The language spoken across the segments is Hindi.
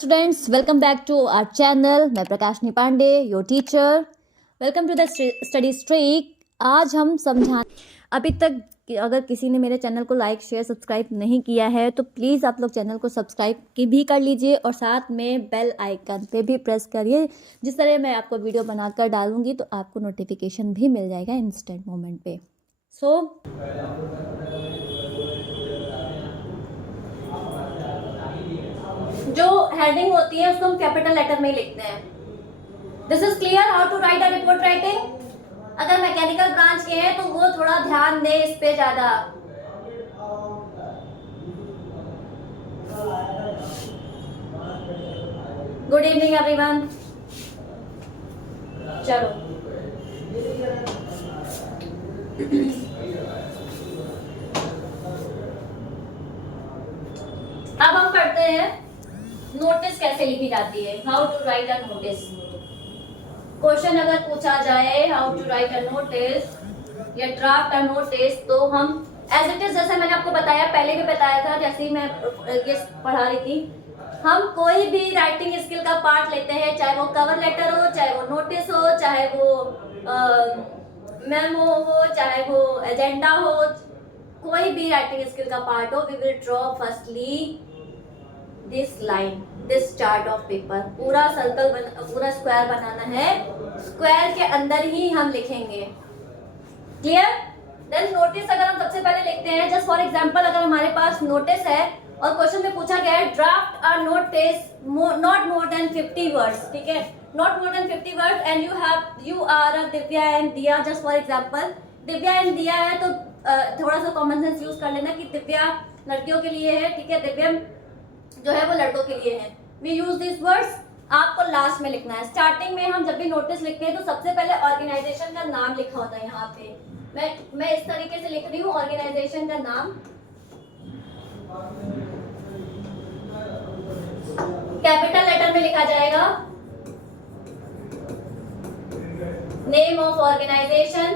Students, welcome back to our channel. मैं प्रकाशनी Pandey, your teacher. Welcome to the study streak. आज हम समझा अभी तक अगर किसी ने मेरे चैनल को लाइक शेयर सब्सक्राइब नहीं किया है तो प्लीज़ आप लोग चैनल को सब्सक्राइब भी कर लीजिए और साथ में बेल आइकन पे भी प्रेस करिए। जिस तरह मैं आपको वीडियो बनाकर डालूंगी तो आपको नोटिफिकेशन भी मिल जाएगा इंस्टेंट मोमेंट पे। जो हेडिंग होती है उसको हम कैपिटल लेटर में ही लिखते हैं। This is clear how to write a report writing. अगर मैकेनिकल ब्रांच के हैं तो वो थोड़ा ध्यान दे इस पे ज्यादा। Good evening everyone. चलो अब हम पढ़ते हैं नोटिस कैसे लिखी जाती है। How to write a notice. Question अगर पूछा जाए how to write a notice या ड्राफ्ट अ नोटिस तो हम एज इट इज, जैसे मैंने आपको बताया पहले भी बताया था, जैसे ही मैं ये पढ़ा रही थी, हम कोई भी राइटिंग स्किल का पार्ट लेते हैं, चाहे वो कवर लेटर हो, चाहे वो नोटिस हो, चाहे वो मेमो हो, चाहे वो एजेंडा हो, कोई भी राइटिंग स्किल का पार्ट हो, we will draw firstly this line, this chart of paper. पूरा सर्कल पूरा स्क्वायर बनाना है, स्क्वायर के अंदर ही हम लिखेंगे। क्लियर? देन नोटिस अगर हम सबसे पहले लिखते हैं, जस्ट फॉर एग्जांपल अगर हमारे पास नोटिस है और क्वेश्चन में पूछा गया है draft a notice not more than 50 words, ठीक है, not more than 50 words and you are a Divya and Diya. Just for example Divya and Diya है तो थोड़ा सा कॉमन सेंस यूज कर लेना कि दिव्या लड़कियों के लिए है, ठीक है, दिव्या जो है वो लड़कों के लिए है। We use this words. आपको लास्ट में लिखना है। स्टार्टिंग में हम जब भी नोटिस लिखते हैं तो सबसे पहले ऑर्गेनाइजेशन का नाम लिखा होता है। यहाँ पे मैं इस तरीके से लिख रही हूँ, ऑर्गेनाइजेशन का नाम कैपिटल लेटर में लिखा जाएगा, name of organisation,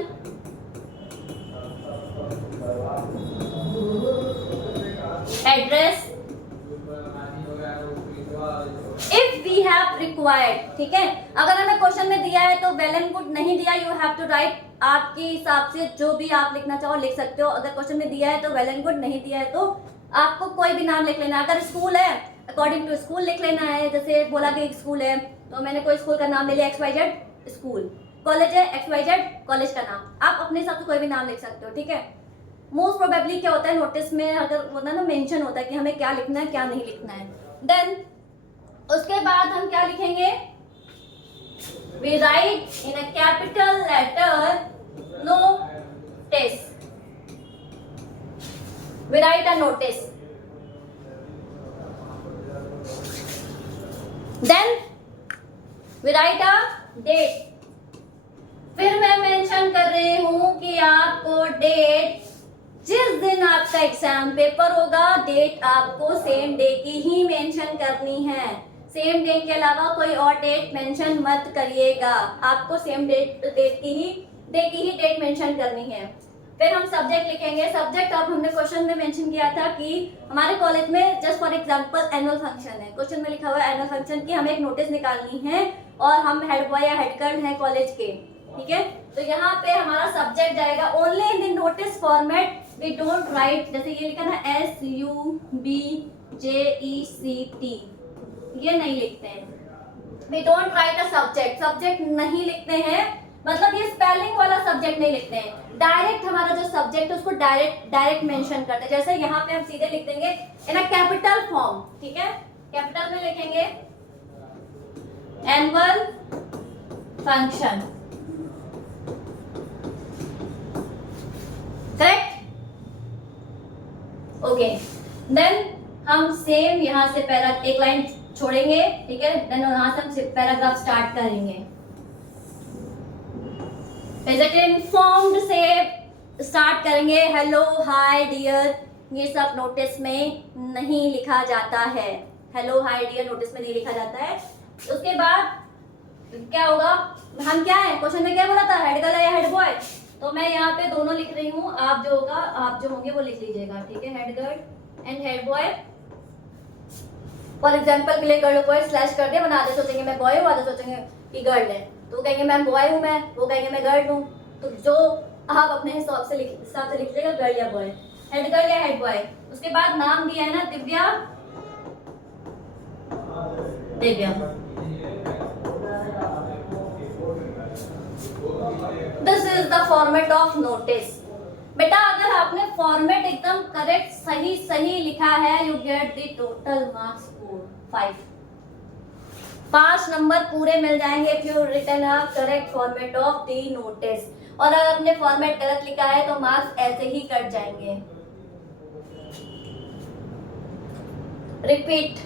address, if we have required, ठीक है। अगर हमें क्वेश्चन में दिया है तो वेल एंड गुड, नहीं दिया यू हैव टू राइट, आपके हिसाब से जो भी आप लिखना चाहो लिख सकते हो। अगर क्वेश्चन में दिया है तो वेल एंड गुड, नहीं दिया है तो आपको कोई भी नाम लिख लेना है। अगर स्कूल है अकॉर्डिंग टू स्कूल लिख लेना है, जैसे बोला कि एक स्कूल है तो मैंने कोई स्कूल का नाम ले लिया XYZ स्कूल, कॉलेज है XYZ कॉलेज का नाम, आप अपने हिसाब से कोई भी नाम लिख सकते हो, ठीक है। मोस्ट प्रोबेबली क्या होता है नोटिस में अगर होता है ना मेंशन होता है कि हमें क्या लिखना है क्या नहीं लिखना है। देन उसके बाद हम क्या लिखेंगे, we write in a capital letter notice, we write a notice. Then we write a date. फिर मैं मेंशन कर रही हूं कि आपको डेट, जिस दिन आपका एग्जाम पेपर होगा डेट आपको सेम डे की ही मेंशन करनी है। सेम डे के अलावा कोई और डेट मेंशन मत करिएगा, आपको सेम डेट की ही डेट मेंशन करनी है। फिर हम सब्जेक्ट लिखेंगे। सब्जेक्ट अब हमने क्वेश्चन में मेंशन किया था कि हमारे कॉलेज में just for example annual function है, क्वेश्चन में लिखा हुआ है एनुअल फंक्शन की हमें एक नोटिस निकालनी है और हम हेड बॉय या हेड गर्ल हैं कॉलेज के, ठीक है। तो यहाँ पे हमारा सब्जेक्ट जाएगा only in the notice format. We don't write, जैसे ये लिखा ना SUBJECT, ये नहीं लिखते हैं। We don't write a subject, subject नहीं लिखते हैं, मतलब ये स्पेलिंग वाला सब्जेक्ट नहीं लिखते हैं। डायरेक्ट हमारा जो सब्जेक्ट है उसको डायरेक्ट मेंशन करते हैं। जैसे यहाँ पे हम सीधे लिख देंगे इन अ कैपिटल फॉर्म, ठीक है, कैपिटल में लिखेंगे annual function, correct, okay. Then हम सेम यहाँ से एक लाइन छोड़ेंगे, ठीक है, देन यहाँ से हम पैराग्राफ स्टार्ट करेंगे। इन्फॉर्म्ड से स्टार्ट करेंगे, हेलो हाय डियर, ये सब नोटिस में नहीं लिखा जाता है। हेलो हाय डियर नोटिस में नहीं लिखा जाता है। उसके बाद क्या होगा, हम क्या है क्वेश्चन में क्या बोला था, हेड गर्ल या हेड बॉय, तो मैं यहाँ पे दोनों लिख रही हूँ, आप जो होंगे वो लिख लीजिएगा, ठीक है, head girl and head boy for example के लिए गर्ल बॉय स्लैश कर दिया, वरना आधे सोचेंगे मैं बॉय हूँ, आधे सोचेंगे कि गर्ल है, तो वो कहेंगे मैं बॉय हूँ, मैं, वो कहेंगे मैं गर्ल हूँ। तो जो आप अपने हिसाब से लिख लीजिएगा, गर्ल या बॉय, हेड गर्ल या हेड बॉय। उसके बाद नाम दिया है ना, Divya, Divya. This is the format of notice. बेटा अगर आपने फॉर्मेट एकदम करेक्ट सही सही लिखा है, you get the total marks 5। 5 नंबर पूरे मिल जाएंगे if you written a correct format of the notice. और अगर आपने फॉर्मेट गलत लिखा है तो मार्क्स ऐसे ही कट जाएंगे। रिपीट,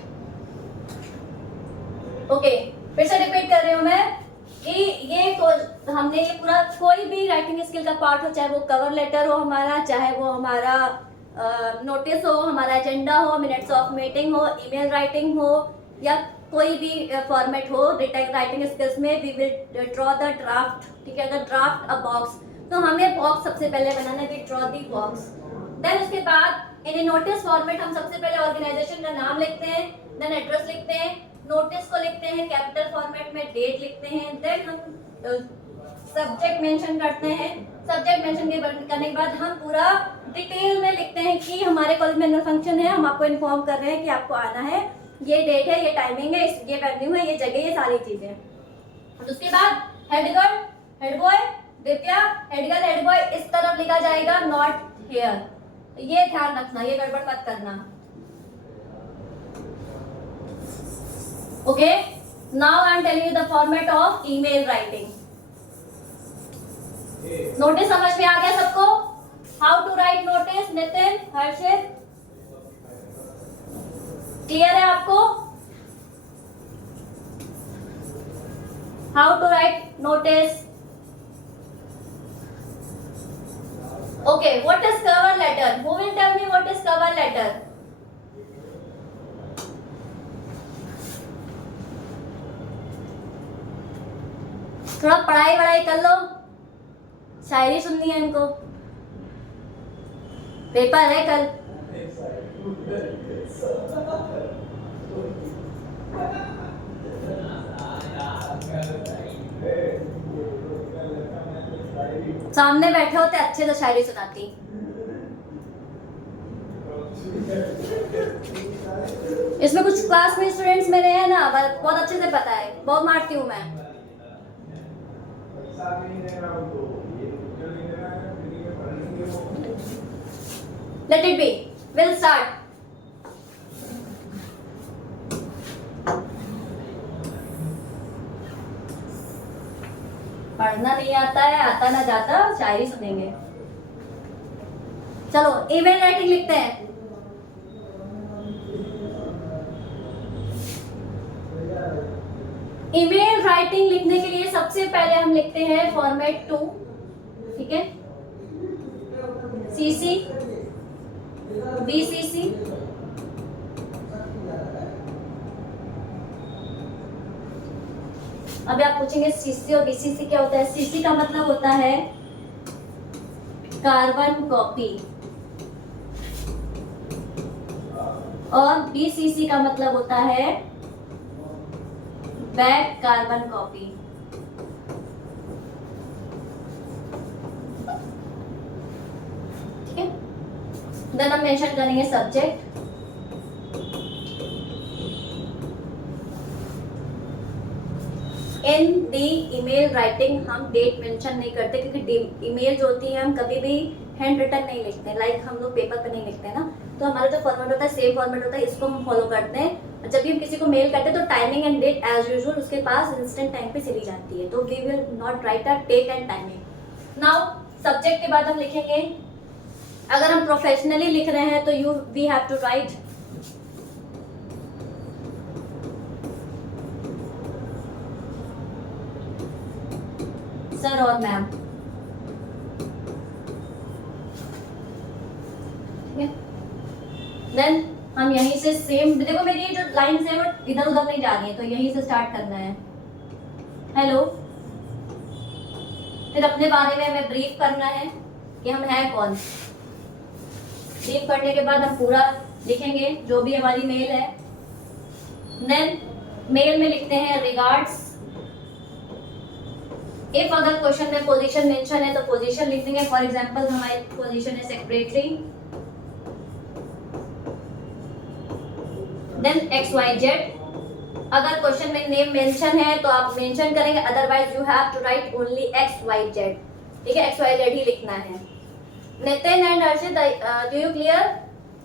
ओके, फिर से रिपीट कर रही हूं मैं कि ये हमने ये पूरा कोई भी राइटिंग स्किल का पार्ट हो, चाहे वो कवर लेटर हो हमारा, चाहे वो हमारा नोटिस हो, हमारा एजेंडा हो, मिनट्स ऑफ मीटिंग हो, ईमेल राइटिंग हो, या कोई भी फॉर्मेट हो राइटिंग स्किल्स में, we will draw the draft. ठीक है, अगर ड्राफ्ट अ बॉक्स, तो हमें बॉक्स सबसे पहले बनाना है, we draw the box. Then उसके बाद इन नोटिस फॉर्मेट हम सबसे पहले ऑर्गेनाइजेशन का नाम लिखते हैं, देन एड्रेस लिखते हैं, नोटिस को लिखते हैं कैपिटल फॉर्मेट में, डेट लिखते हैं, देन हम सब्जेक्ट मेंशन करते हैं। सब्जेक्ट मेंशन करने के बाद हम पूरा डिटेल में लिखते हैं कि हमारे कॉलेज में एनुअल फंक्शन है, हम आपको इन्फॉर्म कर रहे हैं कि आपको आना है, ये डेट है, ये टाइमिंग है, ये वेन्यू है, ये जगह, ये सारी चीजें। उसके बाद head girl, head boy, Divya, head girl, head boy इस तरफ लिखा जाएगा, नॉट हियर। ये ध्यान रखना, ये गड़बड़ मत करना। Okay, now I am telling you the format of email writing. Notice समझ में आ गया सबको? How to write notice, Nitin, Harshit, clear है आपको? How to write notice? Okay, what is cover letter? Who will tell me what is cover letter? थोड़ा पढ़ाई वढ़ाई कर लो, शायरी सुननी है इनको, पेपर है कल। सामने बैठे होते अच्छे तो शायरी सुनाती। इसमें कुछ क्लास में स्टूडेंट्स मेरे हैं ना, बहुत अच्छे से पता है, बहुत मारती हूँ मैं। Let it be. We'll start. पढ़ना नहीं आता है, आता ना जाता, शायरी सुनेंगे। चलो ईमेल राइटिंग लिखते हैं। ईमेल राइटिंग लिखने के लिए सबसे पहले हम लिखते हैं फॉर्मेट 2, ठीक है, सीसी, बीसीसी, अभी आप पूछेंगे सीसी और बीसीसी क्या होता है। सीसी का मतलब होता है कार्बन कॉपी, और बीसीसी का मतलब होता है बैक कार्बन कॉपी। ठीक है, देन हम मेंशन करेंगे सब्जेक्ट, इन दी ईमेल राइटिंग हम डेट मेंशन नहीं करते, क्योंकि ईमेल जो होती है हम कभी भी हैंड रिटन नहीं लिखते, लाइक हम लोग पेपर पे नहीं लिखते ना, तो हमारा जो फॉर्मेट होता है सेम फॉर्मेट होता है, इसको हम फॉलो करते हैं। जब भी हम किसी को मेल करते हैं तो timing and date as usual उसके पास इंस्टेंट टाइम पे चली जाती है, तो we will not write a date and timing. Now subject के बाद हम लिखेंगे, अगर हम प्रोफेशनली लिख रहे हैं तो we have to write sir और मैम। देन हम यहीं से सेम, देखो मेरी ये जो लाइन्स है वो इधर उधर नहीं जा रही है, तो यहीं से स्टार्ट करना है, हेलो, फिर अपने बारे में हमें ब्रीफ करना है कि हम हैं कौन। ब्रीफ करने के बाद हम पूरा लिखेंगे जो भी हमारी मेल है, देन मेल में लिखते हैं रिगार्ड्स। इफ अगर क्वेश्चन में पोजीशन मेंशन है तो पोजीशन लिख देंगे। फॉर एग्जांपल हमारी पोजीशन है सेक्रेटरी, देन XYZ। अगर क्वेश्चन में नेम मेंशन है तो आप मेंशन करेंगे, otherwise you have to write only XYZ। ठीक है, XYZ ही लिखना है। Nitin and Harshit, do you clear?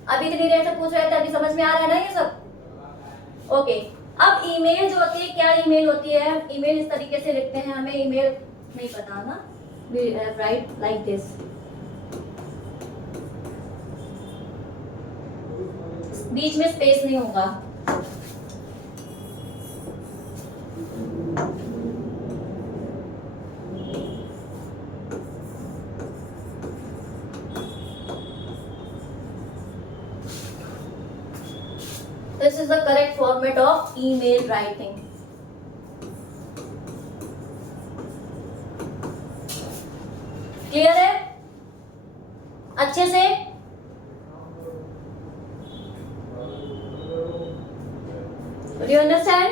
अभी इतनी देर से पूछ रहे थे, अभी समझ में आ रहा है ना ये सब? ओके। अब ईमेल जो होती है, क्या ईमेल होती है? ईमेल इस तरीके से लिखते हैं, हमें ईमेल नहीं पता ना, वी राइट लाइक दिस। बीच में स्पेस नहीं होगा। This is the correct format of email writing. Clear है अच्छे से? Do you understand?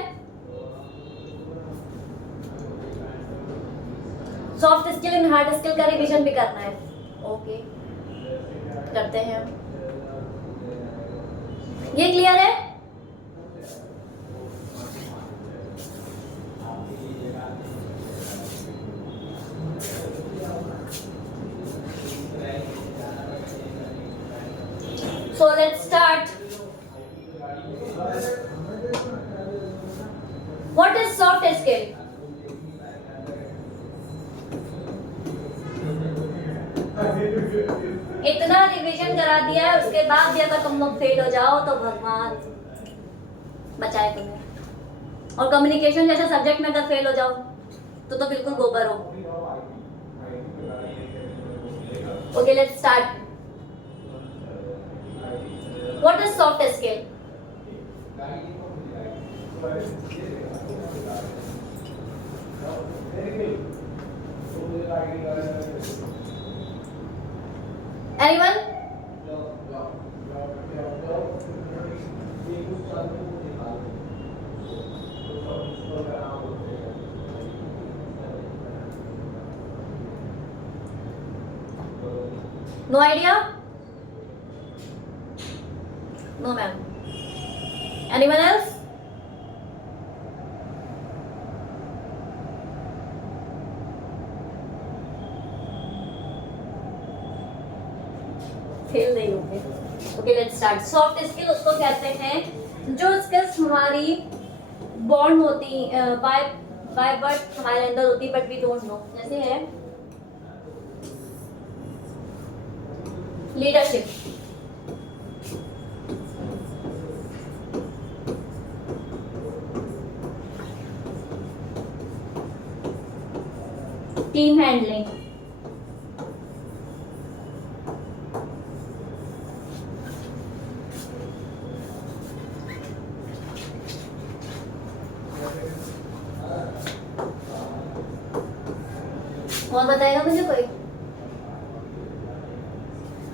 Soft skill and hard skill का रिवीजन भी करना है। ओके, करते हैं। ये क्लियर है? So let's start. What is soft skill? इतना रिवीजन करा दिया है, उसके बाद भी अगर तुम लोग फेल हो जाओ तो भगवान बचाए तुम्हें। और कम्युनिकेशन जैसे सब्जेक्ट में अगर फेल हो जाओ तो बिल्कुल गोबर हो। Okay, let's start. What is soft skill? Anyone? No idea? No ma'am. Anyone else? Fail नहीं होंगे। Okay, let's start. Soft skill उसको कहते हैं जो स्किल्स हमारी बॉन्ड होती बाय बर्थ हमारे अंदर होती बट वी डोंट नो। जैसे है लीडरशिप, टीम हैंडलिंग, और बताएगा मुझे कोई?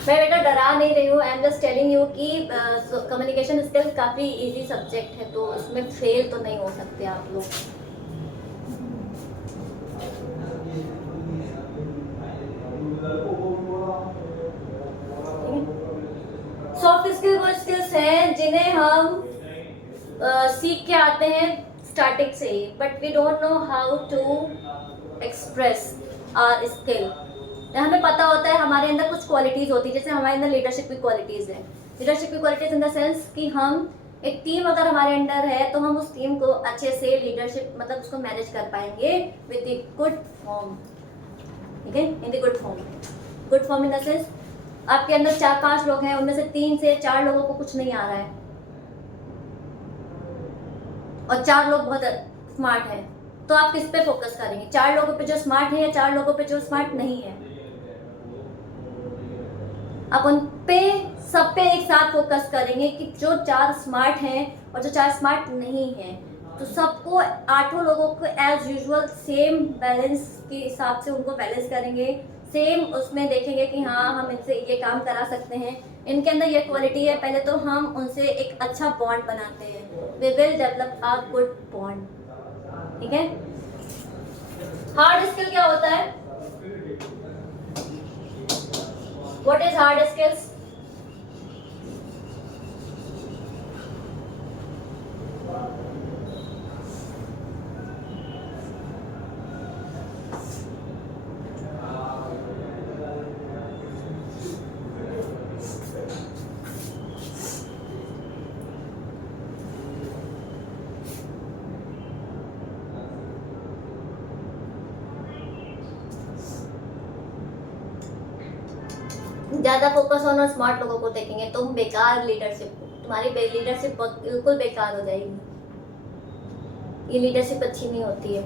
मैं बेटा डरा नहीं रही हूँ, I am just telling you कि कम्युनिकेशन स्किल काफ़ी इजी सब्जेक्ट है, तो इसमें फेल तो नहीं हो सकते आप लोग। सॉफ्ट स्किल वो स्किल्स हैं जिन्हें हम सीख के आते हैं स्टार्टिंग से ही, but we don't know how to express our skill. हमें पता होता है हमारे अंदर कुछ क्वालिटीज़ होती है, जैसे हमारे अंदर लीडरशिप की क्वालिटीज़ है। लीडरशिप की क्वालिटीज़ इन द सेंस कि हम एक टीम अगर हमारे अंडर है तो हम उस टीम को अच्छे से लीडरशिप मतलब उसको मैनेज कर पाएंगे विद द गुड फॉर्म। ठीक है, in the good form. Good form in the sense आपके अंदर 4-5 लोग हैं, उनमें से 3 से 4 लोगों को कुछ नहीं आ रहा है और 4 लोग बहुत स्मार्ट हैं, तो आप किस पे फोकस करेंगे? 4 लोगों पे जो स्मार्ट है या 4 लोगों पे जो स्मार्ट नहीं है? आप उन पे सब पे एक साथ फोकस करेंगे कि जो 4 स्मार्ट हैं और जो 4 स्मार्ट नहीं हैं, तो सबको 8 लोगों को एज यूजुअल सेम बैलेंस के हिसाब से उनको बैलेंस करेंगे। सेम उसमें देखेंगे कि हाँ हम इनसे ये काम करा सकते हैं, इनके अंदर ये क्वालिटी है, पहले तो हम उनसे एक अच्छा बॉन्ड बनाते हैं। we will develop a good bond. ठीक है. Hard skill क्या होता है? What is hard skills? ज्यादा फोकस ऑन और स्मार्ट लोगों को देखेंगे तुम बेकार लीडरशिप, तुम्हारी लीडरशिप बिल्कुल बेकार हो जाएगी. ये लीडरशिप अच्छी नहीं होती है.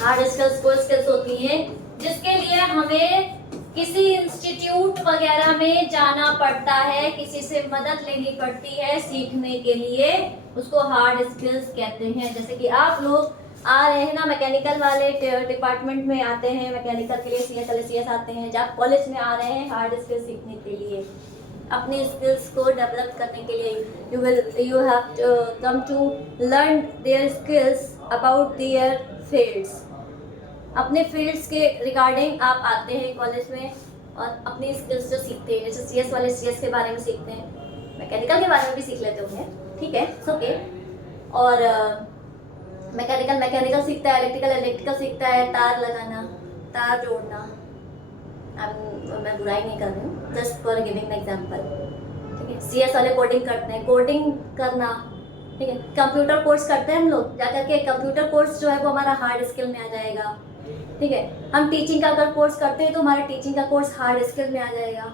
हार्ड स्किल्स वो स्किल्स होती हैं जिसके लिए हमें किसी इंस्टीट्यूट वगैरह में जाना पड़ता है, किसी से मदद लेनी पड़ती है सीखने के लिए, उसको हार्ड स्किल्स कहते हैं. जैसे कि आप लोग आ रहे हैं ना, मैकेनिकल वाले डिपार्टमेंट में आते हैं, मैकेनिकल के लिए सीएस आते हैं, जब कॉलेज में आ रहे हैं हार्ड स्किल्स सीखने के लिए, अपने स्किल्स को डेवलप करने के लिए. You have to come to learn their skills about their fields. अपने फील्ड्स के रिगार्डिंग आप आते हैं कॉलेज में और अपनी स्किल्स जो सीखते हैं, जैसे सीएस वाले सीएस के बारे में सीखते हैं, मैकेनिकल के बारे में भी सीख लेते होंगे, ठीक है, ओके. और मैकेनिकल सीखता है, इलेक्ट्रिकल सीखता है, तार लगाना, तार जोड़ना. मैं बुराई नहीं कर रही हूँ, जस्ट फॉर गिविंग एग्जांपल, ठीक है. सीएस वाले कोडिंग करते हैं, कोडिंग करना, ठीक है. कंप्यूटर कोर्स करते हैं हम लोग, जाकर के कंप्यूटर कोर्स जो है वो हमारा हार्ड स्किल में आ जाएगा, ठीक है. हम टीचिंग का अगर कोर्स करते हैं तो हमारा टीचिंग का कोर्स हार्ड स्किल में आ जाएगा.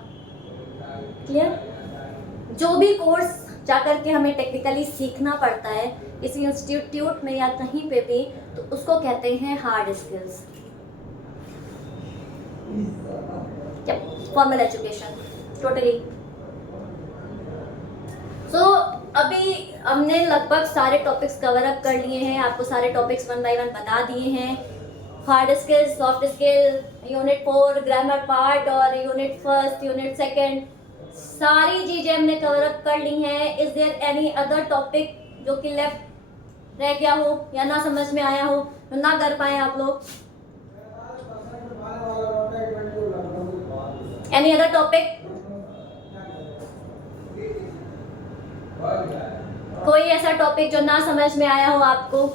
क्लियर. जो भी कोर्स जाकर के हमें टेक्निकली सीखना पड़ता है किसी इंस्टीट्यूट में या कहीं पे भी, तो उसको कहते हैं hard skills. Formal education totally. So अभी हमने लगभग सारे टॉपिक्स कवर अप कर लिए हैं, आपको सारे टॉपिक्स 1 बाय 1 बता दिए हैं. Hard skills, soft skill, unit 4 grammar part और यूनिट 1, यूनिट 2, सारी चीजें हमने कवर अप कर ली हैं. Is there any other topic जो कि लेफ्ट रह गया हो या ना समझ में आया हो, ना कर पाए आप लोग? Any other topic? कोई ऐसा टॉपिक जो ना समझ में आया हो आपको?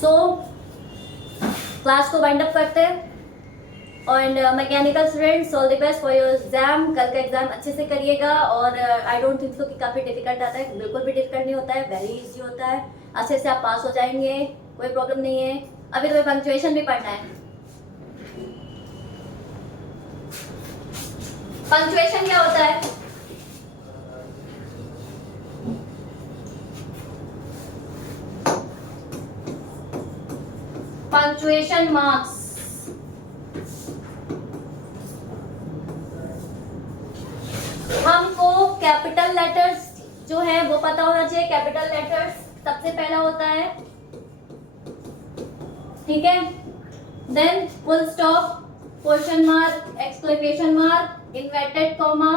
सो क्लास को वाइंड अप करते हैं. And mechanical students, all the best for your exam. कल का एग्जाम अच्छे से करिएगा. और आई डोंट थिंक सो कि काफ़ी डिफिकल्ट आता है, बिल्कुल भी डिफिकल्ट नहीं होता है, वेरी इजी होता है. अच्छे से आप पास हो जाएंगे, कोई प्रॉब्लम नहीं है. अभी तो पंक्चुएशन भी पढ़ना है. पंक्चुएशन क्या होता है? Punctuation marks. हमको कैपिटल लेटर्स जो है वो पता होना चाहिए. कैपिटल लेटर्स सबसे पहला होता है, ठीक है. Then full stop, question mark, exclamation mark, inverted comma,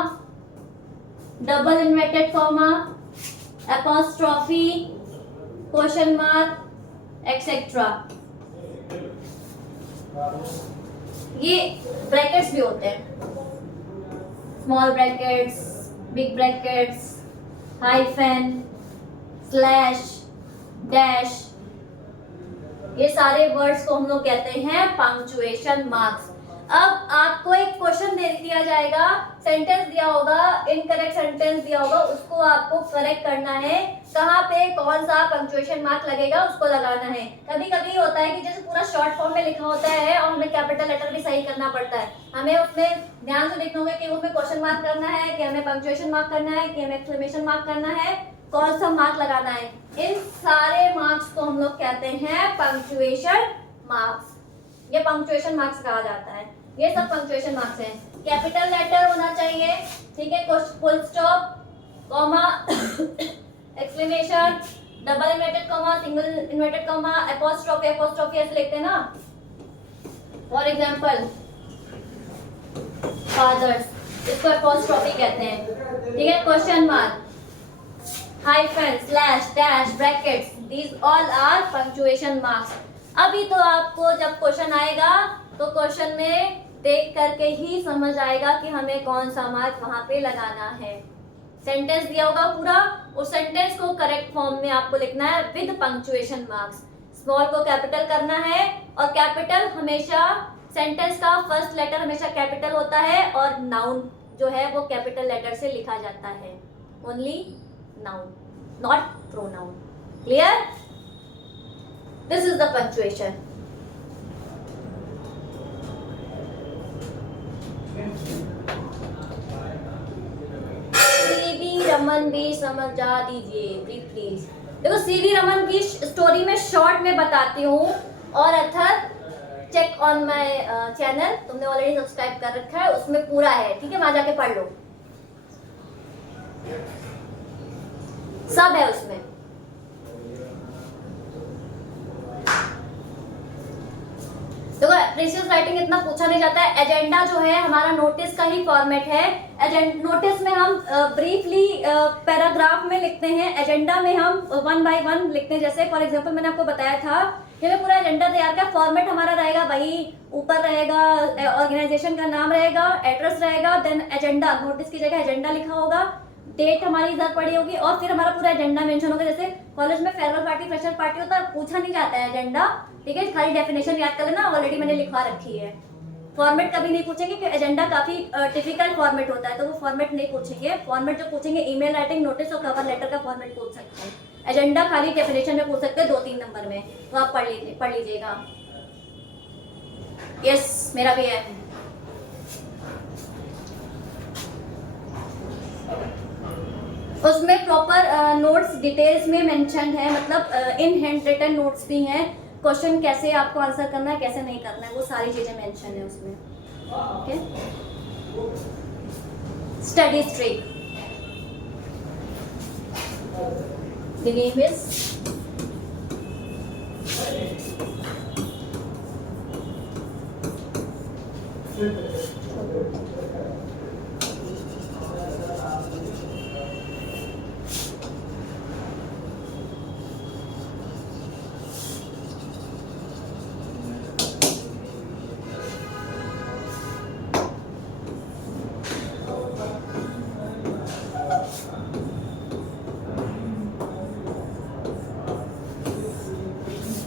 double inverted comma, apostrophe, question mark, etcetera. ये ब्रैकेट्स भी होते हैं, small brackets, big brackets, hyphen, slash, dash. ये सारे वर्ड्स को हम लोग कहते हैं पंक्चुएशन मार्क्स. अब आपको एक क्वेश्चन दे दिया जाएगा, सेंटेंस दिया होगा, इनकरेक्ट सेंटेंस दिया होगा, उसको आपको करेक्ट करना है. कहाँ पे कौन सा पंक्चुएशन मार्क लगेगा उसको लगाना है. कभी कभी होता है कि जैसे पूरा शॉर्ट फॉर्म में लिखा होता है और हमें कैपिटल लेटर भी सही करना पड़ता है. हमें उसमें ध्यान से देखना होगा कि उसमें क्वेश्चन मार्क करना है, कि हमें पंक्चुएशन मार्क करना है, कि हमें एक्सक्लेमेशन मार्क करना है, कौन सा मार्क लगाना है. इन सारे मार्क्स को हम लोग कहते हैं पंक्चुएशन मार्क्स. ये पंक्चुएशन मार्क्स कहा जाता है. ये सब पंक्चुएशन मार्क्स हैं. कैपिटल लेटर होना चाहिए, ठीक है, full stop, comma, exclamation, double inverted comma, single inverted comma, apostrophe apostrophe ऐसे लिखते हैं ना. फॉर एग्जाम्पल फादर्स, इसको एपोस्ट्रोफी कहते हैं. ठीक है. Question mark, hyphen, slash, dash, brackets, these all are punctuation marks. अभी तो आपको जब क्वेश्चन आएगा तो क्वेश्चन में देख करके ही समझ आएगा कि हमें कौन सा मार्क वहां पे लगाना है. सेंटेंस दिया होगा पूरा, उस सेंटेंस को करेक्ट फॉर्म में आपको लिखना है विद पंक्चुएशन मार्क्स. स्मॉल को कैपिटल करना है और कैपिटल हमेशा, सेंटेंस का फर्स्ट लेटर हमेशा कैपिटल होता है और नाउन जो है वो कैपिटल लेटर से लिखा जाता है. Only noun, not pronoun. Clear? This is the punctuation. CV Raman भी समझा दीजिए प्लीज. देखो सीवी रमन की स्टोरी में शॉर्ट में बताती हूँ और अर्थात चेक ऑन माय चैनल, तुमने ऑलरेडी सब्सक्राइब कर रखा है, उसमें पूरा है. ठीक है, वहां जाके पढ़ लो, सब है उसमें. देखो प्रीसियस राइटिंग इतना पूछा नहीं जाता है. एजेंडा जो है हमारा नोटिस का ही फॉर्मेट है. नोटिस में हम ब्रीफली पैराग्राफ में लिखते हैं, एजेंडा में हम 1 बाय 1 लिखते हैं. जैसे फॉर एग्जांपल मैंने आपको बताया था कि मैं पूरा एजेंडा तैयार कर, फॉर्मेट हमारा रहेगा वही, ऊपर रहेगा ऑर्गेनाइजेशन का नाम रहेगा, एड्रेस रहेगा, देन एजेंडा, नोटिस की जगह एजेंडा लिखा होगा, डेट हमारी इधर पड़ी होगी और फिर हमारा पूरा एजेंडा मेंशन होगा. जैसे कॉलेज में फेयरवेल पार्टी, फ्रेशर पार्टी होता है, पूछा नहीं जाता है एजेंडा. ठीक है, खाली डेफिनेशन याद कर लेना, ऑलरेडी मैंने लिखवा रखी है. फॉर्मेट कभी नहीं पूछेंगे कि एजेंडा काफी टिपिकल फॉर्मेट होता है, तो वो फॉर्मेट नहीं पूछेंगे. फॉर्मेट जो पूछेंगे ईमेल राइटिंग, नोटिस और कवर लेटर का फॉर्मेट पूछ सकते हैं. एजेंडा खाली डेफिनेशन में पूछ सकते हैं 2-3 नंबर में, तो आप पढ़ लीजिएगा. यस, मेरा भी है. उसमें प्रॉपर नोट्स डिटेल्स में मेंशन है, मतलब इन हैंड रिटन नोट्स भी हैं. क्वेश्चन कैसे आपको आंसर करना है, कैसे नहीं करना है, वो सारी चीजें मेंशन है उसमें. Okay. Study streak, the name is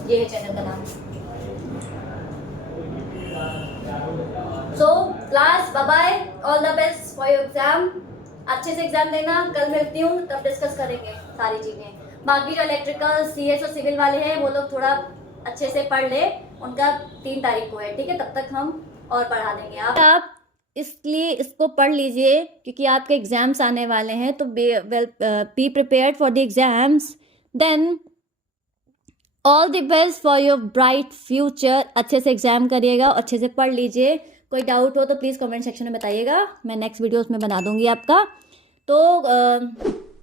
ये है चैनल का नाम. So class, bye bye, all the best for your exam. अच्छे से एग्जाम देना. कल मिलती हूँ, तब डिस्कस करेंगे सारी चीजें. बाकी जो इलेक्ट्रिकल, सीएस और सिविल वाले हैं वो लोग थोड़ा अच्छे से पढ़ ले, उनका 3 तारीख को है. ठीक है, तब तक हम और पढ़ा देंगे. आप इसलिए इसको पढ़ लीजिए क्योंकि आपके एग्जाम्स आने वाले हैं, तो be prepared for the exams. Then all the best for your bright future. अच्छे से एग्जाम करिएगा, अच्छे से पढ़ लीजिए. कोई डाउट हो तो प्लीज़ कमेंट सेक्शन में बताइएगा, मैं नेक्स्ट वीडियो उसमें बना दूंगी आपका. तो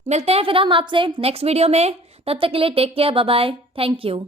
मिलते हैं फिर हम आपसे नेक्स्ट वीडियो में. तब तक के लिए take care, bye bye, thank you.